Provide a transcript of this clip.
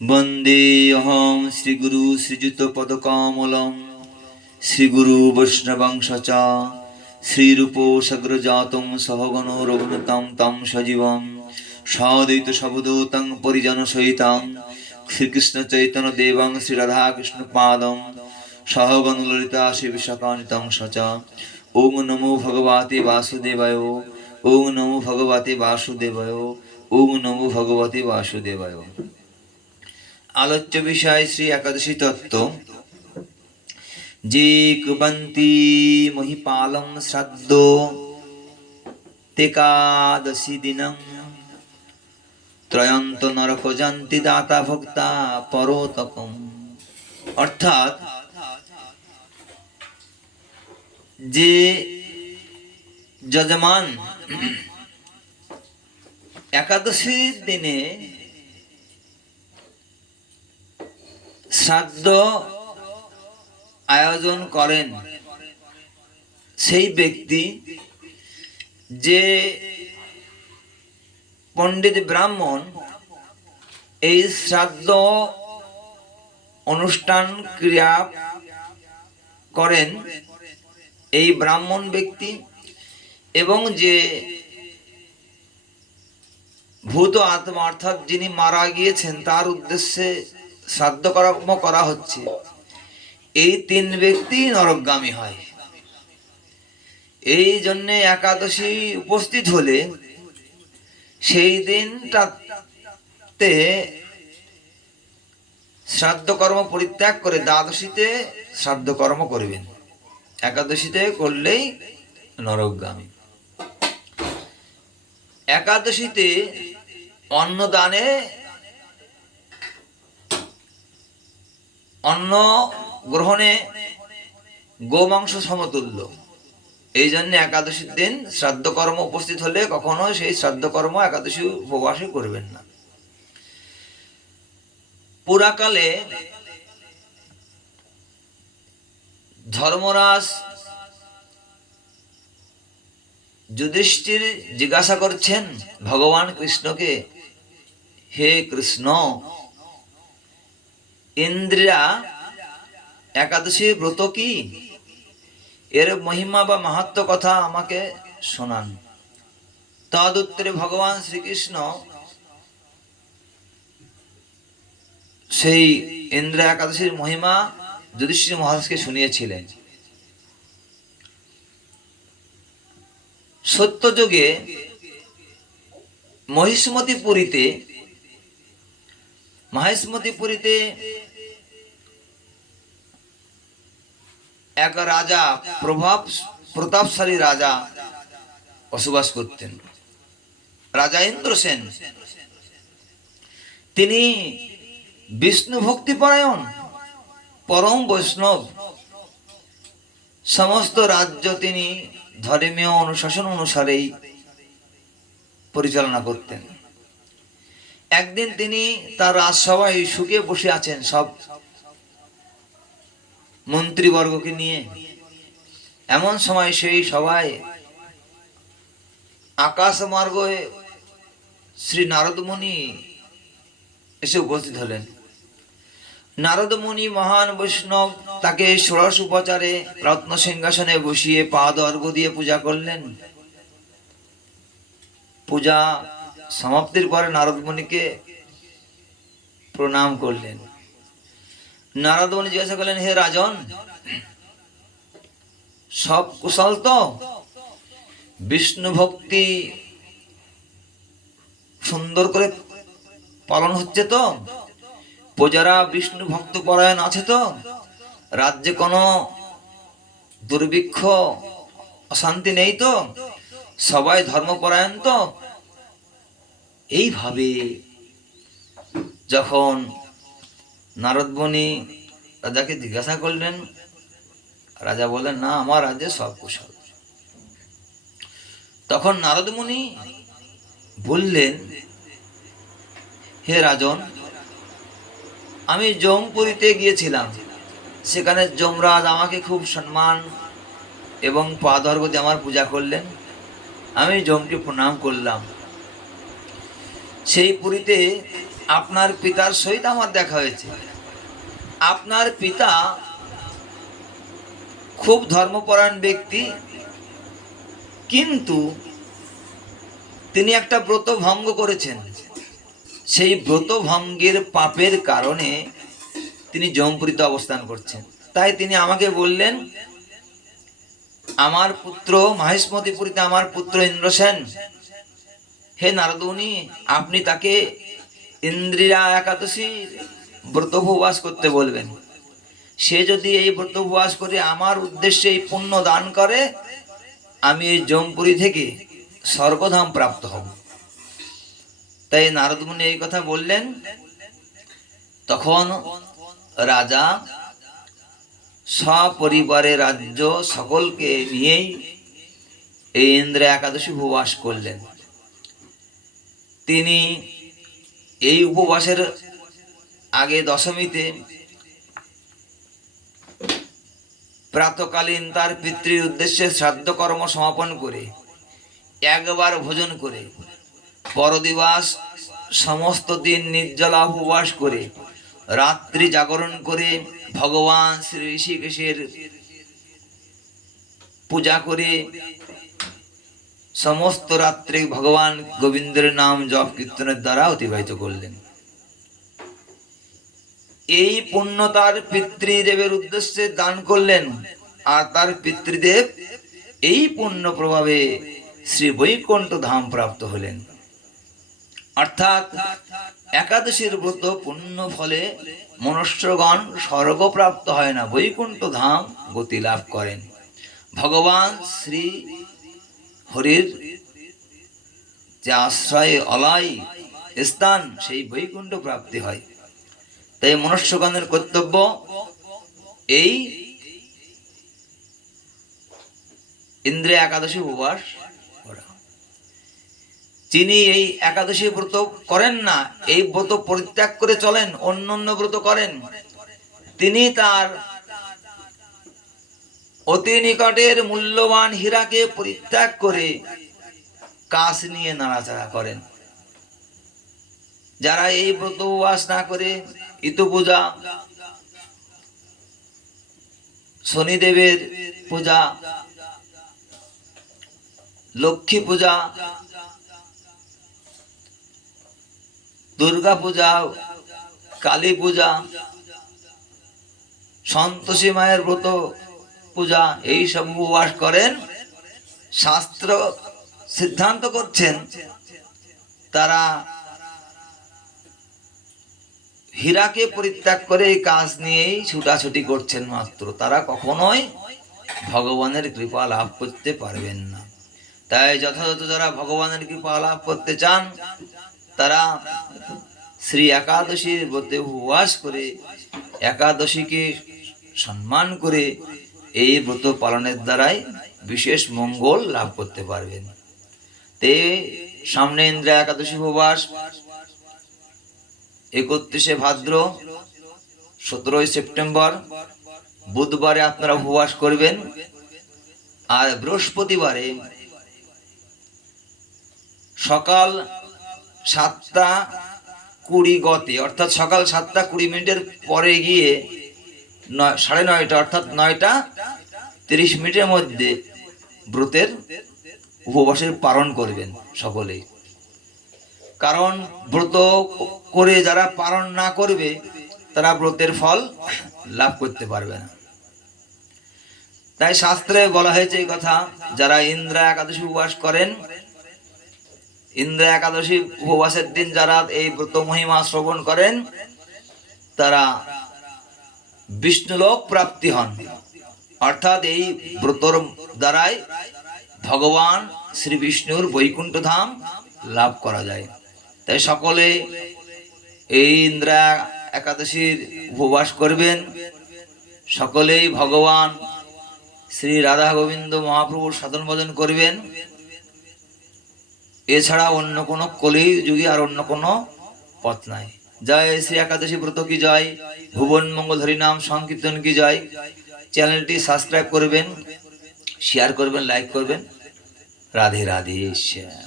বন্দেহং শ্রীগুরু শ্রীযুতপদকমলং শ্রীগুরু বৈষ্ণবংশ চ শ্রীরূপ সগ্রজাতং সহগণ রঘুনতাম তাম সজীবম। সদৈত সবদূতং পরিজন সহিতাং, শ্রীকৃষ্ণ চৈতন্য দেবং শ্রীরাধাকৃষ্ণ পাদম। সহগণ ললিতা শ্রী শিবশকানিতং সচ। ওং নমো ভগবতে বাসুদেবায়, ওং নমো ভগবতে বাসুদেবায়, ওং নমো ভগবতে বাসুদেবায়। আলোচ্য বিষয় শ্রী একাদশী তত্ত্ব। যে কুবন্তি মহিপালম শ্রাদ্ধ তেকাদশী দিনং। ত্রয়ন্ত নরক জান্তি দাতা ভক্তা পরতকম অর্থাৎ, যে যজমান একাদশীর দিনে শ্রাদ্ধ আয়োজন করেন। সেই ব্যক্তি যে পণ্ডিত ব্রাহ্মণ এই শ্রাদ্ধ অনুষ্ঠান ক্রিয়া করেন এই ব্রাহ্মণ ব্যক্তি এবং যে ভূত আত্মা অর্থাৎ যিনি মারা গিয়েছেন তার উদ্দেশ্যে শ্রাদ্ধ কর্ম করা হচ্ছে। এই তিন ব্যক্তি নরকগামী হয়। এই জন্য একাদশী উপস্থিত হলে সেই দিনটাতে শ্রাদ্ধ কর্ম পরিত্যাগ করে দ্বাদশীতে শ্রাদ্ধ কর্ম করবেন। একাদশীতে করলেই নরকগামী। একাদশীতে অন্নদানে অন্ন গ্রহণে গোমাংস সমতুল্য। এই জন্য একাদশীর দিন শ্রাদ্ধ কর্ম উপস্থিত হলে কখনো সেই শ্রাদ্ধ কর্ম একাদশী উপবাসই করবেন না। পুরাকালে ধর্মরাজ যুধিষ্ঠির জিজ্ঞাসা করছেন, ভগবান কৃষ্ণকে হে কৃষ্ণ ইন্দ্রিয়া একাদশী ব্রত কি? এর মহিমা বা মাহাত্ম কথা আমাকে শোনান। তদুত্তরে ভগবান শ্রীকৃষ্ণ সেই ইন্দ্র একাদশীর মহিমা যুধিষ্ঠির মহারাজকে শুনিয়েছিলেন। সত্যযুগে মহিষ্মতি পুরীতে মহেশমতি পুরীতে এক রাজা, প্রভাব, প্রতাপশালী রাজা বসবাস করতেন। রাজা ইন্দ্রসেন তিনি বিষ্ণু ভক্তি পরায়ণ, পরম বৈষ্ণব। সমস্ত রাজ্য তিনি ধর্মীয় অনুশাসন অনুসারেই পরিচালনা করতেন। একদিন তিনি তার রাজসভায় সুখে বসে আছেন সব মন্ত্রীবর্গকে নিয়ে। এমন সময় সেই সভায় আকাশ মার্গে শ্রী নারদমণি এসে উপস্থিত হলেন। নারদমণি মহান বৈষ্ণব, তাকে ষোড়শ উপচারে রত্ন সিংহাসনে বসিয়ে পা দর্ঘ দিয়ে পূজা করলেন। পূজা সমাপ্তির পরে নারদমণিকে প্রণাম করলেন। নারদমণি জিজ্ঞাসা করলেন, হে রাজন, সব কুশল তো? বিষ্ণু ভক্তি সুন্দর করে পালন হচ্ছে তো? প্রজারা বিষ্ণু ভক্ত পরায়ণ আছে তো? রাজ্যে কোনো দুর্ভিক্ষ, অশান্তি নেই তো? সবাই ধর্মপরায়ণ তো? এইভাবে যখন নারদবণী রাজাকে জিজ্ঞাসা করলেন, রাজা বললেন, না, আমার রাজ্যে সব কুশল। তখন নারদমণি বললেন, হে রাজন, আমি জমপুরীতে গিয়েছিলাম। সেখানে যমরাজ আমাকে খুব সম্মান এবং পাদর্ঘ দিয়ে আমার পূজা করলেন। আমি যমকে প্রণাম করলাম। সেই পুরীতে আপনার পিতার সহিত আমার দেখা হয়েছে। আপনার পিতা খুব ধর্মপরায়ণ ব্যক্তি, কিন্তু তিনি একটা ব্রত ভঙ্গ করেছেন। সেই ব্রত ভঙ্গের পাপের কারণে তিনি জমপুরিতে অবস্থান করছেন। তাই তিনি আমাকে বললেন, আমার পুত্র মাহেশমতিপুরীতে আমার পুত্র ইন্দ্রসেন, হে নারদুনি আপনি তাকে ইন্দ্রিয়া একাদশী ব্রত উপবাস করতে বলবেন। সে যদি এই ব্রত উপবাস করে আমার উদ্দেশ্যে এই পুণ্য দান করে, আমি এই জমপুরি থেকে স্বর্গধাম প্রাপ্ত হব। তাই নারদমুনি এই কথা বললেন। তখন রাজা সপরিবারে রাজ্য সকলকে নিয়েই এই ইন্দ্র একাদশী উপবাস করলেন। তিনি এই উপবাসের আগে দশমীতে প্রাতকালীন তার পিতৃর উদ্দেশ্যে শ্রাদ্ধ কর্ম সমাপন করে, একবার ভোজন করে, পরদিবাস সমস্ত দিন নির্জলা উপবাস করে, রাত্রি জাগরণ করে ভগবান শ্রী ঋষিকেশের পূজা করে সমস্ত রাত্রে ভগবান গোবিন্দের নাম জপ কীর্তনের দ্বারা অতিবাহিত করলেন। এই পুণ্য তার পিতৃদেবের উদ্দেশ্যে দান করলেন, আর তার পিতৃদেব এই পুণ্য প্রভাবে শ্রী বৈকুণ্ঠ ধাম প্রাপ্ত হলেন। অর্থাৎ একাদশীর ব্রত পুণ্য ফলে মনুষ্যগণ স্বর্গপ্রাপ্ত হয় না, বৈকুণ্ঠ ধাম গতি লাভ করেন। ভগবান শ্রী হরির যে আশ্রয়ে অলাই স্থান, সেই বৈকুণ্ঠ প্রাপ্তি হয়। তাই মনুষ্যগণের কর্তব্য এই ইন্দ্রে একাদশী উপবাস করা। যিনি এই একাদশী ব্রত করেন না, এই ব্রত পরিত্যাগ করে চলেন অন্য অন্য ব্রত করেন, তিনি তার অতি নিকটের মূল্যবান হীরাকে পরিত্যাগ করে কাশ নিয়ে নাড়াচাড়া করেন। যারা এই ব্রত উপবাস না করে ইতু পূজা, শনিদেবের পূজা, লক্ষ্মী পূজা, দুর্গা পূজা, কালী পূজা, সন্তোষী মায়ের ব্রত পূজা, এই সব উপবাস করেন। শাস্ত্র সিদ্ধান্ত করছেন, তারা হীরাকে পরিত্যাগ করে এই কাজ নিয়েই ছুটাছুটি করছেন মাত্র। তারা কখনোই ভগবানের কৃপা লাভ করতে পারবেন না। তাই যথাযথ যারা ভগবানের কৃপা লাভ করতে চান, তারা শ্রী একাদশীর ব্রতে উপবাস করে, একাদশীকে সম্মান করে এই ব্রত পালনের দ্বারাই বিশেষ মঙ্গল লাভ করতে পারবেন। তে সামনে ইন্দ্রা একাদশী উপবাস, একত্রিশে ভাদ্র, সতেরোই সেপ্টেম্বর, বুধবারে আপনারা উপবাস করবেন। আর বৃহস্পতিবারে সকাল সাতটা কুড়ি গতে, অর্থাৎ সকাল সাতটা কুড়ি মিনিটের পরে গিয়ে সাড়ে নয়টা, অর্থাৎ নয়টা তিরিশ মিনিটের মধ্যে ব্রতের উপবাসের পালন করবেন সকলেই। কারণ ব্রত করে যারা পালন না করবে, তারা ব্রতের ফল লাভ করতে পারবে না। তাই শাস্ত্রে বলা হয়েছে এই কথা, যারা ইন্দ্রা একাদশী উপবাস করেন, ইন্দ্রা একাদশী উপবাসের দিন যারা এই ব্রত মহিমা শ্রবণ করেন, তারা বিষ্ণুলোক প্রাপ্তি হন। অর্থাৎ এই ব্রতর দ্বারাই ভগবান শ্রী বিষ্ণুর বৈকুণ্ঠ ধাম লাভ করা যায়। তাই সকলে এই ইন্দ্রা একাদশীর উপবাস করবেন। সকলেই ভগবান শ্রী রাধা গোবিন্দ মহাপ্রভুর সাধন ভজন করবেন। এছাড়া অন্য কোনো কলি যুগে আর অন্য কোনো পথ নাই। জয় শ্রী একাদশী ব্রত কি জয়? ভুবন মঙ্গল হরিনাম সংকীর্তন কি জয়? চ্যানেলটি সাবস্ক্রাইব করবেন শেয়ার করবেন লাইক করবেন। রাধে রাধে, শ্যাম।